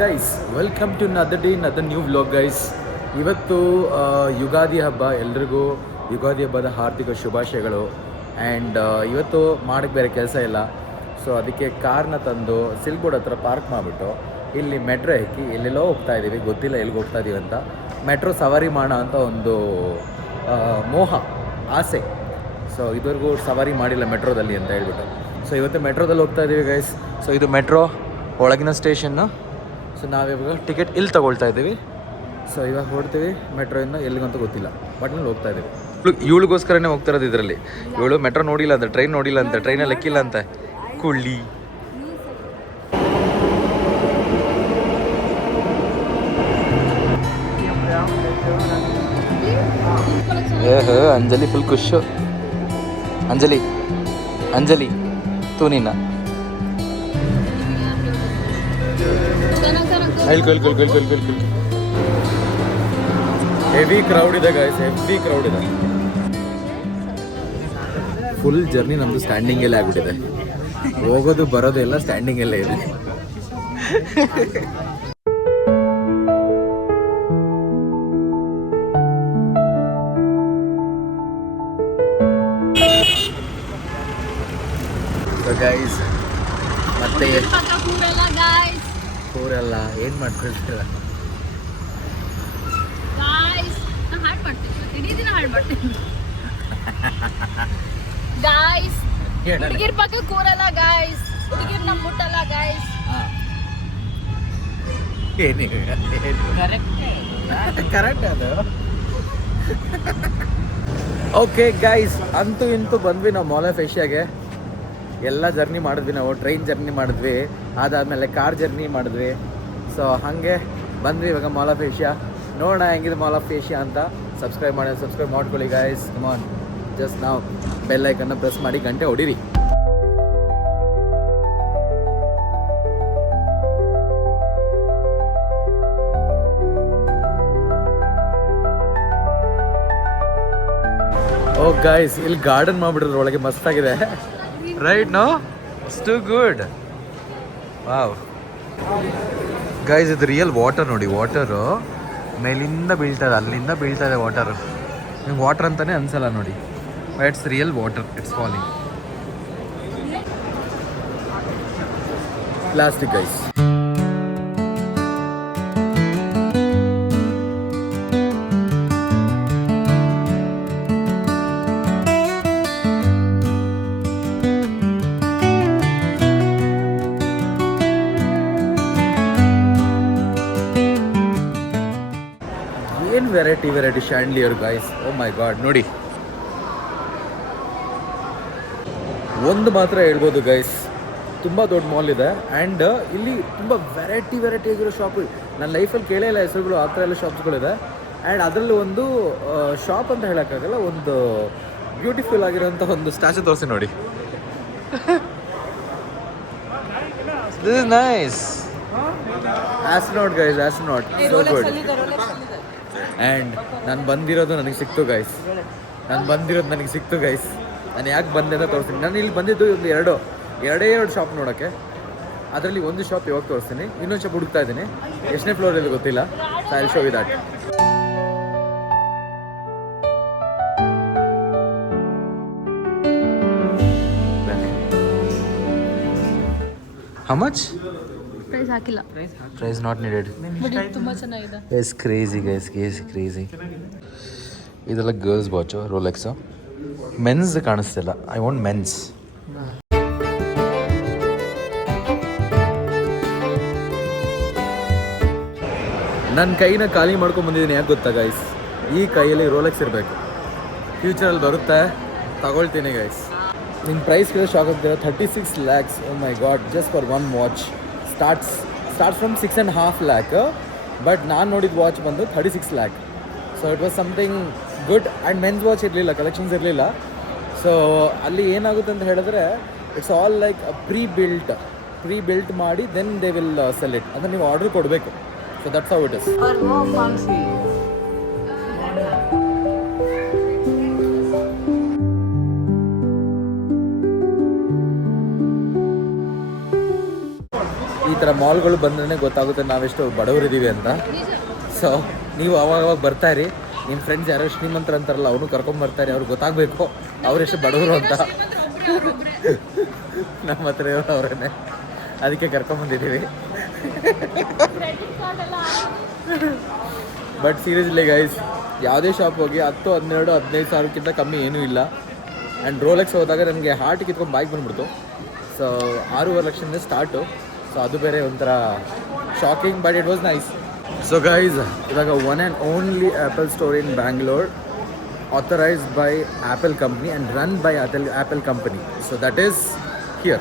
Guys welcome to another day another new vlog guys. ಇವತ್ತು ಯುಗಾದಿ ಹಬ್ಬ, ಎಲ್ರಿಗೂ ಯುಗಾದಿ ಹಬ್ಬದ ಹಾರ್ದಿಕ ಶುಭಾಶಯಗಳು. ಆ್ಯಂಡ್ ಇವತ್ತು ಮಾಡೋಕ್ಕೆ ಬೇರೆ ಕೆಲಸ ಇಲ್ಲ, ಸೊ ಅದಕ್ಕೆ ಕಾರ್ನ ತಂದು ಸಿಲ್ಬೋರ್ಡ್ ಹತ್ರ ಪಾರ್ಕ್ ಮಾಡಿಬಿಟ್ಟು ಇಲ್ಲಿ ಮೆಟ್ರೋ ಎಕ್ಕಿ ಎಲ್ಲೆಲ್ಲೋ ಹೋಗ್ತಾ ಇದ್ದೀವಿ, ಗೊತ್ತಿಲ್ಲ ಎಲ್ಲಿಗೆ ಹೋಗ್ತಾ ಇದ್ದೀವಿ ಅಂತ. ಮೆಟ್ರೋ ಸವಾರಿ ಮಾಡೋಣ ಅಂತ ಒಂದು ಮೋಹ, ಆಸೆ. ಸೊ ಇದುವರೆಗೂ ಸವಾರಿ ಮಾಡಿಲ್ಲ ಮೆಟ್ರೋದಲ್ಲಿ ಅಂತ ಹೇಳ್ಬಿಟ್ಟು, ಸೊ ಇವತ್ತು ಮೆಟ್ರೋದಲ್ಲಿ ಹೋಗ್ತಾ ಇದ್ದೀವಿ ಗೈಸ್. ಸೊ ಇದು ಮೆಟ್ರೋ ಒಳಗಿನ ಸ್ಟೇಷನ್ನು. ಸೊ ನಾವಿವಾಗ ಟಿಕೆಟ್ ಇಲ್ಲಿ ತೊಗೊಳ್ತಾ ಇದ್ದೀವಿ. ಸೊ ಇವಾಗ ಹೊಡ್ತೀವಿ ಮೆಟ್ರೋಯಿಂದ, ಎಲ್ಲಿಗಂತ ಗೊತ್ತಿಲ್ಲ, ಬಟ್ ನಲ್ಲಿ ಹೋಗ್ತಾ ಇದ್ದೀವಿ. ಇವಳಿಗೋಸ್ಕರನೇ ಹೋಗ್ತಾ ಇರೋದು ಇದರಲ್ಲಿ. ಇವಳು ಮೆಟ್ರೋ ನೋಡಿಲ್ಲ ಅಂತ, ಟ್ರೈನ್ ನೋಡಿಲ್ಲ ಅಂತ, ಟ್ರೈನಲ್ಲಿ ಲೆಕ್ಕಿಲ್ಲ ಅಂತ ಕುಳ್ಳಿ. ಅಂಜಲಿ ಫುಲ್ ಖುಷು. ಅಂಜಲಿ ಅಂಜಲಿ ತೂ ನಿನ್ನ ಹೆವಿ ಕ್ರೌಡ್ ಇದೆ ಗೈಸ್, ಹೆವಿ ಕ್ರೌಡ್ ಇದೆ. ಫುಲ್ ಜರ್ನಿ ನಮ್ಮದು ಸ್ಟ್ಯಾಂಡಿಂಗಲ್ಲೇ ಆಗ್ಬಿಟ್ಟಿದೆ. ಹೋಗೋದು ಬರೋದು ಎಲ್ಲ ಸ್ಟ್ಯಾಂಡಿಂಗಲ್ಲೇ ಇದೆ. ಗೈಸ್ ಮತ್ತೆ ಕೂರಲ್ಲ ಏನು ಮಾಡ್ಕೊಳ್ತೀರ ಹುಡುಗಿರ್ ಪಕ್ಕ ಕೂರಲ್ಲ ಗಾಯ್ಸ್, ಹುಡುಗಿರ್ ನಮ್ ಮುಟ್ಟಲ್ಲ ಗಾಯ್ಸ್. ಕರೆಕ್ಟ್ ಅದು. ಓಕೆ ಗೈಸ್, ಅಂತೂ ಇಂತೂ ಬಂದ್ವಿ ನಾವು ಮಾಲ್ ಆಫ್ ಏಷ್ಯಾಗೆ. ಎಲ್ಲ ಜರ್ನಿ ಮಾಡಿದ್ವಿ ನಾವು, ಟ್ರೈನ್ ಜರ್ನಿ ಮಾಡಿದ್ವಿ, ಅದಾದಮೇಲೆ ಕಾರ್ ಜರ್ನಿ ಮಾಡಿದ್ವಿ. ಸೊ ಹಾಗೆ ಬಂದ್ವಿ ಇವಾಗ ಮಾಲ್ ಆಫ್ ಏಷ್ಯಾ. ನೋಡೋಣ ಹೆಂಗಿದೆ ಮಾಲ್ ಆಫ್ ಏಷ್ಯಾ ಅಂತ. ಸಬ್ಸ್ಕ್ರೈಬ್ ಮಾಡ್ಕೊಳ್ಳಿ ಗೈಸ್, ಕಮಾನ್. ಜಸ್ಟ್ ನಾವು ಬೆಲ್ ಐಕನ್ನ ಪ್ರೆಸ್ ಮಾಡಿ ಗಂಟೆ ಹೊಡೀರಿ. ಓ ಗೈಸ್, ಇಲ್ಲಿ ಗಾರ್ಡನ್ ಮಾಡ್ಬಿಟ್ಟಿದ್ರು ಒಳಗೆ, ಮಸ್ತಾಗಿದೆ. Right no, it's too good. Wow guys, ಇದು ರಿಯಲ್ ವಾಟರ್ ನೋಡಿ. ವಾಟರು ಮೇಲಿಂದ ಬೀಳ್ತದೆ, ಅಲ್ಲಿಂದ ಬೀಳ್ತದೆ ವಾಟರು. ನಿಮ್ಗೆ ವಾಟರ್ ಅಂತಾನೆ ಅನ್ಸಲ್ಲ ನೋಡಿ, it's real water, it's falling. Plastic guys. ಏನು variety ಶ್ಯಾಂಡ್ಲಿಯರ್ guys. O my god, ನೋಡಿ ಒಂದು ಮಾತ್ರ ಹೇಳ್ಬೋದು ಗೈಸ್, ತುಂಬ ದೊಡ್ಡ ಮಾಲ್ ಇದೆ. ಆ್ಯಂಡ್ ಇಲ್ಲಿ ತುಂಬ ವೆರೈಟಿ ಆಗಿರೋ ಶಾಪ್. ನನ್ನ ಲೈಫಲ್ಲಿ ಕೇಳೇ ಇಲ್ಲ ಹೆಸರುಗಳು, ಆ ಥರ ಎಲ್ಲ ಶಾಪ್ಸ್ಗಳಿದೆ. ಆ್ಯಂಡ್ ಅದರಲ್ಲಿ ಒಂದು ಶಾಪ್ ಅಂತ ಹೇಳೋಕ್ಕಾಗಲ್ಲ, ಒಂದು ಬ್ಯೂಟಿಫುಲ್ ಆಗಿರೋಂಥ ಒಂದು ಸ್ಟ್ಯಾಚು ತೋರಿಸಿ ನೋಡಿ. This is nice. Astronaut guys, astronaut, so good. And ನಾನು ಬಂದಿರೋದು ನನಗೆ ಸಿಕ್ತು ಗೈಸ್, ನಾನು ಯಾಕೆ ಬಂದೆ ಅಂತ ತೋರಿಸ್ತೀನಿ. ನಾನು ಇಲ್ಲಿ ಬಂದಿದ್ದು ಒಂದು ಎರಡೇ ಶಾಪ್ ನೋಡೋಕ್ಕೆ. ಅದರಲ್ಲಿ ಒಂದು ಶಾಪ್ ಇವಾಗ ತೋರಿಸ್ತೀನಿ, ಇನ್ನೊಂದು ಶಾಪ್ ಹುಡುಕ್ತಾ ಇದ್ದೀನಿ. ಎಷ್ಟನೇ ಫ್ಲೋರಲ್ಲಿ ಗೊತ್ತಿಲ್ಲ. So I will show you that. How much? Price ಹಾಕಿಲ್ಲ, ಪ್ರೈಸ್ ನಾಟ್ ನೀಡೆಡ್. ತುಂಬಾ ಚೆನ್ನಾಗಿದೆ. Yes crazy guys, crazy. ಇದೆಲ್ಲ ಗರ್ಲ್ಸ್ ವಾಚು, ರೋಲೆಕ್ಸು. ಮೆನ್ಸ್ ಕಾಣಿಸ್ತಿಲ್ಲ, ಐ ವಾಂಟ್ ಮೆನ್ಸ್. ನನ್ನ ಕೈನ ಖಾಲಿ ಮಾಡ್ಕೊಂಡು ಬಂದಿದ್ದೀನಿ. ಯಾಕೆ ಗೊತ್ತಾ ಗೈಸ್, ಈ ಕೈಯಲ್ಲಿ ರೋಲೆಕ್ಸ್ ಇರಬೇಕು. ಫ್ಯೂಚರಲ್ಲಿ ಬರುತ್ತೆ, ತಗೊಳ್ತೀನಿ ಗೈಸ್. ನಿಮ್ಮ ಪ್ರೈಸ್ ಕೇಳಿ ಶಾಕ್ ಆಗ್ತೀರ. 36 lakhs. Oh my god, just for one watch. Starts from 6.5 lakh, but ನಾನು ನೋಡಿದ ವಾಚ್ ಬಂದು 36 lakh. So it was something good. And men's watch ಇರಲಿಲ್ಲ, ಕಲೆಕ್ಷನ್ಸ್ ಇರಲಿಲ್ಲ. ಸೊ ಅಲ್ಲಿ ಏನಾಗುತ್ತೆ ಅಂತ ಹೇಳಿದ್ರೆ, it's all like pre built ಮಾಡಿ then they will sell it. ಅಂದರೆ ನೀವು ಆರ್ಡರ್ ಕೊಡಬೇಕು. So that's how it is. ಈ ಥರ ಮಾಲ್ಗಳು ಬಂದ್ರೆ ಗೊತ್ತಾಗುತ್ತೆ ನಾವೆಷ್ಟು ಬಡವರಿದ್ದೀವಿ ಅಂತ. ಸೊ ನೀವು ಅವಾಗ ಬರ್ತಾ ಇರಿ, ನಿಮ್ಮ ಫ್ರೆಂಡ್ಸ್ ಯಾರೋ ಶ್ರೀಮಂತರ ಅಂತಾರಲ್ಲ ಅವ್ನು ಕರ್ಕೊಂಬರ್ತಾರೆ, ಅವ್ರಿಗೆ ಗೊತ್ತಾಗಬೇಕು ಅವರೆಷ್ಟು ಬಡವರು ಅಂತ. ನಮ್ಮ ಹತ್ರ ಅವರನ್ನೇ ಅದಕ್ಕೆ ಕರ್ಕೊಂಬಂದಿದ್ದೀವಿ. ಬಟ್ ಸೀರಿಯಸ್ಲಿ ಗೈಸ್, ಯಾವುದೇ ಶಾಪ್ ಹೋಗಿ 10, 12, 15 ಸಾವಿರಕ್ಕಿಂತ ಕಮ್ಮಿ ಏನೂ ಇಲ್ಲ. ಆ್ಯಂಡ್ ರೋಲೆಕ್ಸ್ ಹೋದಾಗ ನನಗೆ ಹಾರ್ಟ್ ಕಿತ್ಕೊಂಡು ಬಾಯ್ಗೆ ಬಂದ್ಬಿಡ್ತು. ಸೊ 6.5 ಲಕ್ಷದಿಂದ ಸ್ಟಾರ್ಟು. ಸೊ ಅದು ಬೇರೆ ಒಂಥರ shocking, but it was nice. So guys, ಇವಾಗ one and only Apple store in Bangalore, authorized by Apple company and run by Apple company. So that is here.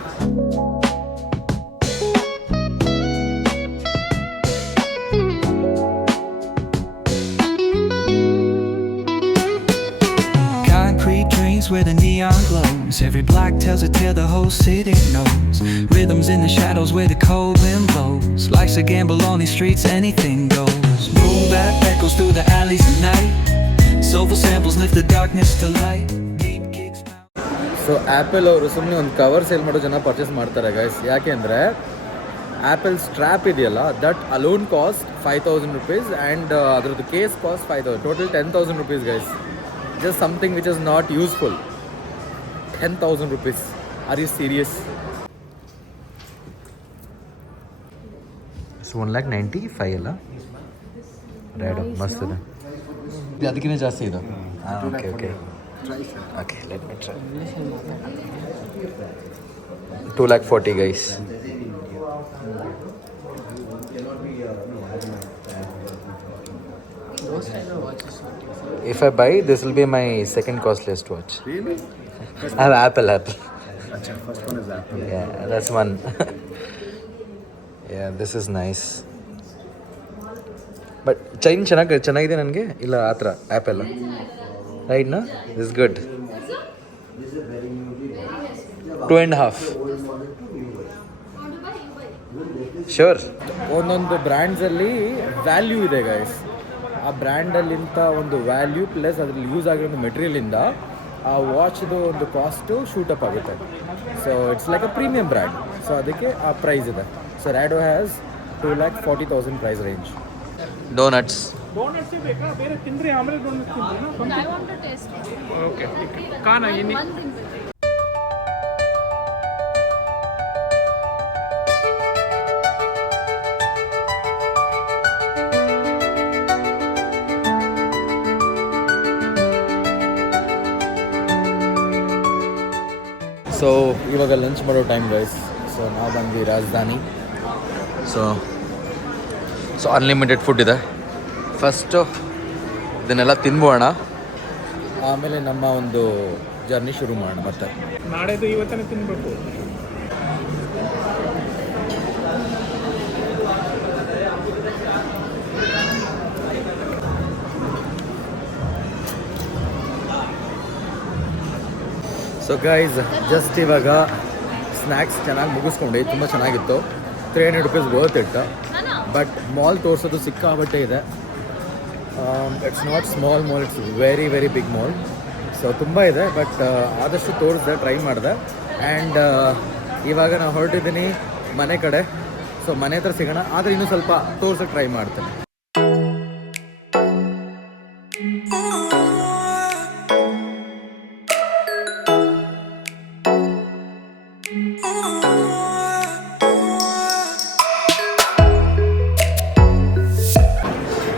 Concrete drains where the neon glows. Every block tells a tale the whole city knows. Rhythms in the shadows where the cold wind blows. Life's a gamble on these streets, anything goes. Boom bap echoes through the alleys at night. Soulful samples lift the darkness to light. Deep kicks. So apple ಅವರು ಸುಮ್ಮನೆ ಒಂದು cover sale ಮಾಡೋ ಜನ purchase ಮಾಡ್ತಾರೆ guys. ಯಾಕೆ ಅಂದರೆ Apple strap ಇದೆಯಲ್ಲ, that alone cost 5,000 rupees and ಅದರದ್ದು case cost 5,000, total 10,000 rupees guys. Just something which is not useful. 10,000 rupees. Are you serious? So 1,95,000 ಅಲ್ಲ, ರ್ಯಾಡ್ ಮಸ್ತ್ ಇದೆ. ಅದಕ್ಕಿಂತ ಜಾಸ್ತಿ ಇದು. Okay okay okay, let me try. 2,40,000 guys. If I buy, this will be my second costliest watch. Really? I have Apple. Achha, first one is Apple. Yeah, that's one. Yeah, this is nice. But chain ಚೆನ್ನಾಗಿದೆ ನನಗೆ, ಇಲ್ಲ ಆ ಥರ ಆ್ಯಪೆಲ್ಲ ರೈಟ್ನಾ? This good. 2.5. Sure. ಒಂದೊಂದು ಬ್ರ್ಯಾಂಡ್ಸಲ್ಲಿ value ಇದೆ ಗೈಸ್. ಆ ಬ್ರ್ಯಾಂಡಲ್ಲಿಂತ ಒಂದು ವ್ಯಾಲ್ಯೂ ಪ್ಲಸ್ ಅದ್ರಲ್ಲಿ ಯೂಸ್ ಆಗಿರೋ ಒಂದು ಮೆಟೀರಿಯಲಿಂದ ಆ ವಾಚ್ದು ಒಂದು ಕಾಸ್ಟು ಶೂಟಪ್ ಆಗುತ್ತೆ. So it's like a premium brand. So ಅದಕ್ಕೆ ಆ ಪ್ರೈಸ್ ಇದೆ. So Rado has 2,40,000 price range. Doughnuts ಬೇಕಾ? ಬೇರೆ ತಿಂದ್ರೆ ಆಮೇಲೆ ಡೋನಟ್ಸ್ ತಿಂದ್ರೆ I want to taste it. Okay. ಕಾನ ಎಣ್ಣೆ One thing. ಸೊ ಇವಾಗ ಲಂಚ್ ಮಾಡೋ ಟೈಮ್ ಗೈಸ್. ಸೊ ನಾವು ಬಂದ್ವಿ ರಾಜಧಾನಿ. ಸೊ ಅನ್ಲಿಮಿಟೆಡ್ ಫುಡ್ ಇದೆ. ಫಸ್ಟು ಇದನ್ನೆಲ್ಲ ತಿನ್ಬೋಣ, ಆಮೇಲೆ ನಮ್ಮ ಒಂದು ಜರ್ನಿ ಶುರು ಮಾಡೋಣ. ಮತ್ತೆ ನಾಳೆದು ಇವತ್ತನೇ ತಿನ್ಬೇಕು. ಸೊ ಗೈಸ್, ಜಸ್ಟ್ ಇವಾಗ ಸ್ನ್ಯಾಕ್ಸ್ ಚೆನ್ನಾಗಿ ಮುಗಿಸ್ಕೊಂಡೆ. ತುಂಬ ಚೆನ್ನಾಗಿತ್ತು. 300 rupees worth it. But mall ತೋರಿಸೋದು ಸಿಕ್ಕಾಬಟ್ಟೆ ಇದೆ. It's not small mall, it's very very big mall. So ತುಂಬ ಇದೆ, ಬಟ್ ಆದಷ್ಟು ತೋರಿಸ್ದೆ, ಟ್ರೈ ಮಾಡಿದೆ. ಆ್ಯಂಡ್ ಇವಾಗ ನಾನು ಹೊರಟಿದ್ದೀನಿ ಮನೆ ಕಡೆ. ಸೊ ಮನೆ ಹತ್ರ ಸಿಗೋಣ, ಆದರೆ ಇನ್ನೂ ಸ್ವಲ್ಪ ತೋರ್ಸೋಕ್ಕೆ ಟ್ರೈ ಮಾಡ್ತೇನೆ.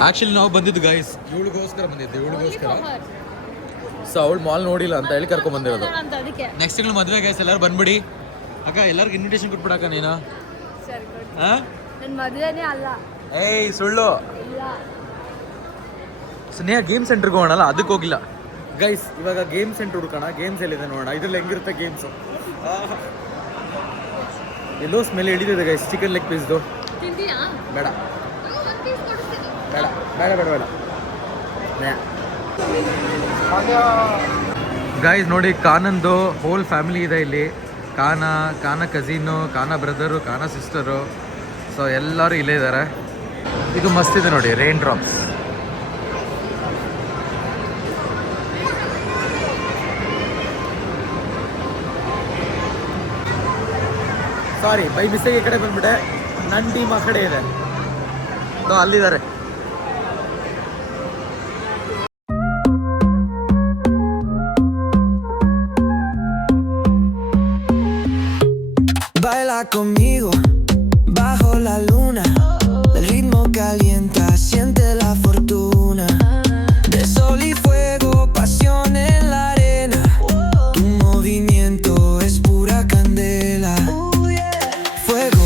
ಆ್ಯಕ್ಚುಲಿ ನಾವು ಬಂದಿದ್ದು ಗೈಸ್ ಇವಳಿಗೋಸ್ಕರ ಬಂದಿದ್ದು. ಸೊ ಅವಳು ಮಾಲ್ ನೋಡಿಲ್ಲ ಅಂತ ಹೇಳಿ ಕರ್ಕೊಂಡ್ಬಂದಿರೋದು. ಅಂತ ಅದಕ್ಕೆ ನೆಕ್ಸ್ಟ್ ತಿಂಗಳು ಮದುವೆ ಗೈಸ್, ಎಲ್ಲರೂ ಬಂದ್ಬಿಡಿ. ಅಕ್ಕ ಎಲ್ಲರಿಗೂ ಇನ್ವಿಟೇಷನ್ ಕೊಟ್ಬಿಡಕ್ಕ ನೀನು. ಸರಿ ಗುಡ್. ಹಾಂ, ನನ್ನ ಮದುವೆನೇ ಅಲ್ಲ. ಏಯ್ ಸುಳ್ಳು. ಇಲ್ಲ. ಸ್ನೇಹ ಗೇಮ್ ಸೆಂಟರ್ಗೆ ಹೋಗೋಣಲ್ಲ, ಅದಕ್ಕೆ ಹೋಗಿಲ್ಲ ಗೈಸ್. ಇವಾಗ ಗೇಮ್ ಸೆಂಟರ್ ಹುಡ್ಕೋಣ. ಗೇಮ್ಸ್ ಎಲ್ಲಿದೆ ನೋಡೋಣ. ಇದ್ರಲ್ಲಿ ಹೆಂಗಿರುತ್ತೆ ಗೇಮ್ಸು. ಎಲ್ಲೋ ಸ್ಮೆಲ್ ಹಿಡಿದಿದೆ ಗೈಸ್. ಚಿಕನ್ ಲೆಗ್ ಪೀಸ್ದು ತಿಂತೀಯಾ? ಬೇಡ ಒಂದು ಪೀಸ್ ಕೊಡ್ತೀನಿ. ಬೇಡ ಬೇಡ ಬೇಡ ಬೇಡ. ಗೈಸ್ ನೋಡಿ, ಕಾನಂದು ಹೋಲ್ ಫ್ಯಾಮಿಲಿ ಇದೆ ಇಲ್ಲಿ. Kana ಕಝಿನು, Kana brother, Kana sister. So ಎಲ್ಲರೂ ಇಲ್ಲೇ ಇದ್ದಾರೆ. ಇದು ಮಸ್ತ್ ಇದೆ ನೋಡಿ, rain drops. Sorry, by mistake ಈ ಕಡೆ ಬಂದ್ಬಿಟ್ಟೆ. ನನ್ನ ಟೀಮ್ ಆ ಕಡೆ ಇದೆ, ಅಲ್ಲಿದ್ದಾರೆ. Baila conmigo bajo la luna, el ritmo calienta, siente la fortuna. De sol y fuego, pasión en la arena, tu movimiento es pura candela. Fuego,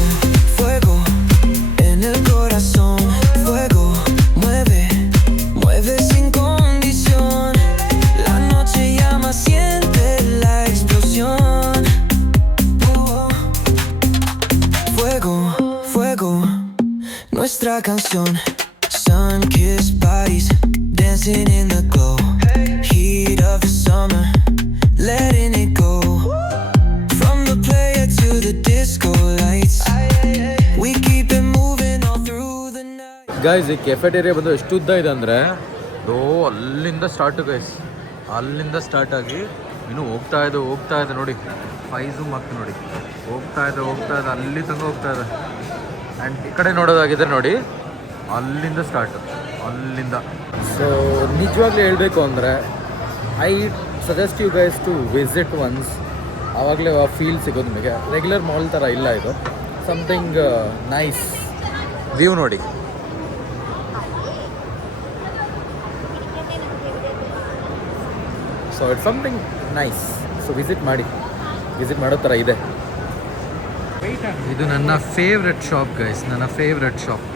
fuego en el corazón, fuego, mueve, mueve sin condición. La noche llama, siente la explosión. Fuego, fuego, nuestra canción. Sun-kissed bodies, dancing in the glow. Heat of the summer, letting it go. From the player to the disco lights, we keep it moving all through the night. Guys, ಈ cafeteria ಬಂದು ಎಷ್ಟು ಉದ್ದ ಇದೆ ಅಂದರೆ ಅಲ್ಲಿಂದ start guys, ಅಲ್ಲಿಂದ start ಆಗಿ ಇನ್ನೂ ಹೋಗ್ತಾ ಇದೆ ನೋಡಿ. ಫೈಝು ಮಾರ್ಕ್ ನೋಡಿ, ಹೋಗ್ತಾ ಇದೆ ಅಲ್ಲಿ ತನಕ ಹೋಗ್ತಾ ಇದೆ. ಆ್ಯಂಡ್ ಈ ಕಡೆ ನೋಡೋದಾಗಿದ್ರೆ ನೋಡಿ, ಅಲ್ಲಿಂದ ಸ್ಟಾರ್ಟ್, ಅಲ್ಲಿಂದ. ಸೊ ನಿಜವಾಗ್ಲೂ ಹೇಳಬೇಕು ಅಂದರೆ I suggest you guys to visit once. ಆವಾಗಲೇ ಆ ಫೀಲ್ ಸಿಗೋದು ನಿಮಗೆ. ರೆಗ್ಯುಲರ್ ಮಾಲ್ ಥರ ಇಲ್ಲ ಇದು, ಸಮಥಿಂಗ್ ನೈಸ್. ವ್ಯೂ ನೋಡಿ. So it's something nice. So visit ಮಾಡೋ ಥರ ಇದೆ. ಇದು ನನ್ನ ಫೇವ್ರೆಟ್ ಶಾಪ್ ಗೈಸ್, ನನ್ನ ಫೇವ್ರೆಟ್ ಶಾಪ್.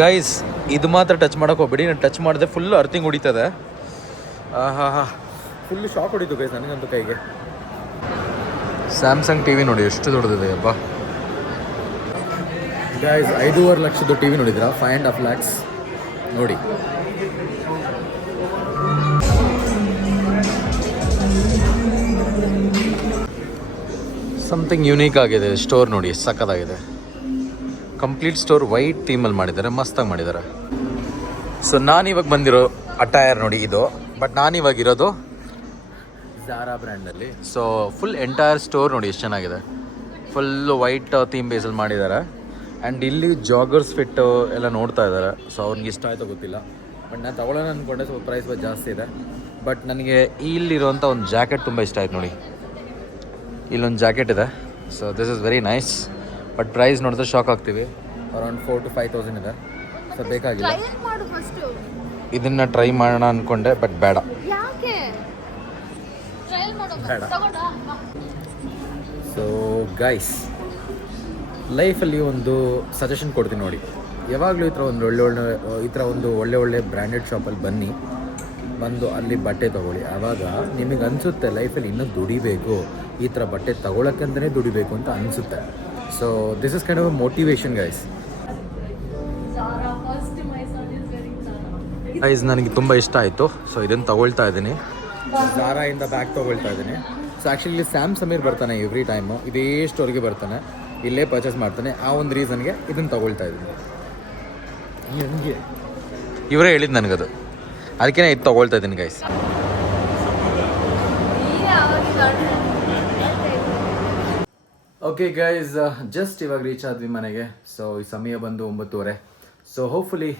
ಗೈಸ್, ಇದು ಮಾತ್ರ ಟಚ್ ಮಾಡೋಕೆ ಹೋಗ್ಬೇಡಿ. ನಾನು ಟಚ್ ಮಾಡಿದೆ ಫುಲ್ ಅರ್ತಿಂಗ್ ಹೊಡಿತದೆ. ಫುಲ್ ಶಾಕ್ ಹೊಡಿತು ಗೈಸ್ ನನಗಂತೂ ಕೈಗೆ. ಸ್ಯಾಮ್ಸಂಗ್ ಟಿ ವಿ ನೋಡಿ ಎಷ್ಟು ದೊಡ್ಡದಿದೆ ಅಪ್ಪ. ಗೈಸ್, 5.5 ಲಕ್ಷದ ಟಿ ವಿ ನೋಡಿದ್ರಾ? 5.5 lakhs ನೋಡಿ. ಸಮಥಿಂಗ್ ಯುನೀಕ್ ಆಗಿದೆ ಸ್ಟೋರ್ ನೋಡಿ, ಸಕ್ಕತ್ತಾಗಿದೆ. ಕಂಪ್ಲೀಟ್ ಸ್ಟೋರ್ ವೈಟ್ ಥೀಮಲ್ಲಿ ಮಾಡಿದ್ದಾರೆ, ಮಸ್ತಾಗಿ ಮಾಡಿದ್ದಾರೆ. ಸೊ ನಾನಿವಾಗ ಬಂದಿರೋ ಅಟೈರ್ ನೋಡಿ ಇದು, ಬಟ್ ನಾನಿವಾಗ ಇರೋದು ಝಾರಾ ಬ್ರ್ಯಾಂಡಲ್ಲಿ. ಸೊ ಫುಲ್ ಎಂಟೈರ್ ಸ್ಟೋರ್ ನೋಡಿ ಎಷ್ಟು ಚೆನ್ನಾಗಿದೆ. ಫುಲ್ಲು ವೈಟ್ ಥೀಮ್ ಬೇಸಲ್ಲಿ ಮಾಡಿದ್ದಾರೆ. ಆ್ಯಂಡ್ ಇಲ್ಲಿ ಜಾಗರ್ಸ್ ಫಿಟ್ ಎಲ್ಲ ನೋಡ್ತಾ ಇದ್ದಾರೆ. ಸೊ ಅವ್ನಿಗೆ ಇಷ್ಟ ಆಯಿತೋ ಗೊತ್ತಿಲ್ಲ, ಬಟ್ ನಾನು ತೊಗೊಳ್ಳೋಣ ಅಂದ್ಕೊಂಡೆ. ಸ್ವಲ್ಪ ಪ್ರೈಸ್ ಜಾಸ್ತಿ ಇದೆ, ಬಟ್ ನನಗೆ ಇಲ್ಲಿರುವಂಥ ಒಂದು ಜಾಕೆಟ್ ತುಂಬ ಇಷ್ಟ ಆಯ್ತು ನೋಡಿ. ಇಲ್ಲೊಂದು ಜಾಕೆಟ್ ಇದೆ. So this is very nice, but price ನೋಡಿದ್ರೆ ಶಾಕ್ ಆಗ್ತೀವಿ. ಅರೌಂಡ್ 4,000 to 5,000 ಇದೆ. ಸೊ ಬೇಕಾಗಿಲ್ಲ. ಇದನ್ನು ಟ್ರೈ ಮಾಡೋಣ ಅಂದ್ಕೊಂಡೆ, ಬಟ್ ಬೇಡ. ಸೊ ಗೈಸ್, ಲೈಫಲ್ಲಿ ಒಂದು ಸಜೆಷನ್ ಕೊಡ್ತೀನಿ ನೋಡಿ. ಯಾವಾಗಲೂ ಈ ಥರ ಒಂದು ಒಳ್ಳೆ ಬ್ರ್ಯಾಂಡೆಡ್ ಶಾಪಲ್ಲಿ ಬಂದು ಅಲ್ಲಿ ಬಟ್ಟೆ ತೊಗೊಳ್ಳಿ. ಆವಾಗ ನಿಮಗೆ ಅನಿಸುತ್ತೆ ಲೈಫಲ್ಲಿ ಇನ್ನೂ ದುಡಿಬೇಕು, ಈ ಥರ ಬಟ್ಟೆ ತೊಗೊಳಕ್ಕಂತಲೇ ದುಡಿಬೇಕು ಅಂತ ಅನಿಸುತ್ತೆ. So this is kind of motivation guys. ನನಗೆ ತುಂಬ ಇಷ್ಟ ಆಯಿತು. ಸೊ ಇದನ್ನು ತೊಗೊಳ್ತಾ ಇದ್ದೀನಿ. ಝಾರಾಯಿಂದ ಬ್ಯಾಗ್ ತೊಗೊಳ್ತಾ ಇದ್ದೀನಿ. ಸೊ ಆ್ಯಕ್ಚುಲಿ ಸ್ಯಾಮ್ ಸಮೀರ್ ಬರ್ತಾನೆ ಎವ್ರಿ ಟೈಮು, ಇದೇ ಸ್ಟೋರ್ಗೆ ಬರ್ತಾನೆ, ಇಲ್ಲೇ ಪರ್ಚೇಸ್ ಮಾಡ್ತಾನೆ. ಆ ಒಂದು ರೀಸನ್ಗೆ ಇದನ್ನು ತೊಗೊಳ್ತಾ ಇದ್ದೀನಿ. ನನಗೆ ಇವರೇ ಹೇಳಿದ್ದು ನನಗದು, ಅದಕ್ಕೆ ಇದು ತೊಗೊಳ್ತಾ ಇದ್ದೀನಿ ಗೈಸ್. ಓಕೆ ಗೈಸ್, ಜಸ್ಟ್ ಇವಾಗ ರೀಚ್ ಆದ್ವಿ ಮನೆಗೆ. ಸೊ ಈ ಸಮಯ ಬಂದು 9:30. ಸೊ ಹೋಪ್ಫುಲಿ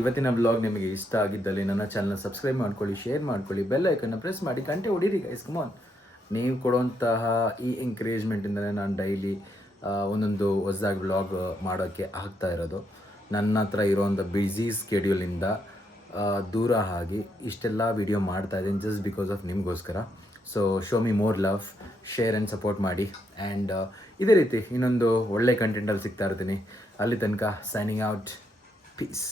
ಇವತ್ತಿನ ಬ್ಲಾಗ್ ನಿಮಗೆ ಇಷ್ಟ ಆಗಿದ್ದಲ್ಲಿ ನನ್ನ ಚಾನಲ್ನ ಸಬ್ಸ್ಕ್ರೈಬ್ ಮಾಡ್ಕೊಳ್ಳಿ, ಶೇರ್ ಮಾಡ್ಕೊಳ್ಳಿ, ಬೆಲ್ ಐಕನ್ನ ಪ್ರೆಸ್ ಮಾಡಿ, ಗಂಟೆ ಹೊಡೀರಿ ಗೈಸ್. ಕಮಾನ್, ನೀವು ಕೊಡುವಂತಹ ಈ ಎಂಕರೇಜ್ಮೆಂಟಿಂದಲೇ ನಾನು ಡೈಲಿ ಒಂದೊಂದು ಹೊಸದಾಗಿ ಬ್ಲಾಗ್ ಮಾಡೋಕ್ಕೆ ಆಗ್ತಾ ಇರೋದು. ನನ್ನ ಹತ್ರ ಇರೋವಂಥ ಬ್ಯುಸಿ ಸ್ಕೆಡ್ಯೂಲಿಂದ ದೂರ ಆಗಿ ಇಷ್ಟೆಲ್ಲ ವಿಡಿಯೋ ಮಾಡ್ತಾಯಿದ್ದೀನಿ ಜಸ್ಟ್ ಬಿಕಾಸ್ ಆಫ್ ನಿಮಗೋಸ್ಕರ. So show me more love, share and support ಮಾಡಿ. ಆ್ಯಂಡ್ ಇದೇ ರೀತಿ ಇನ್ನೊಂದು ಒಳ್ಳೆ ಕಂಟೆಂಟಲ್ಲಿ ಸಿಗ್ತಾ ಇರ್ತೀನಿ. ಅಲ್ಲಿ ತನಕ ಸೈನಿಂಗ್ ಔಟ್. ಪೀಸ್.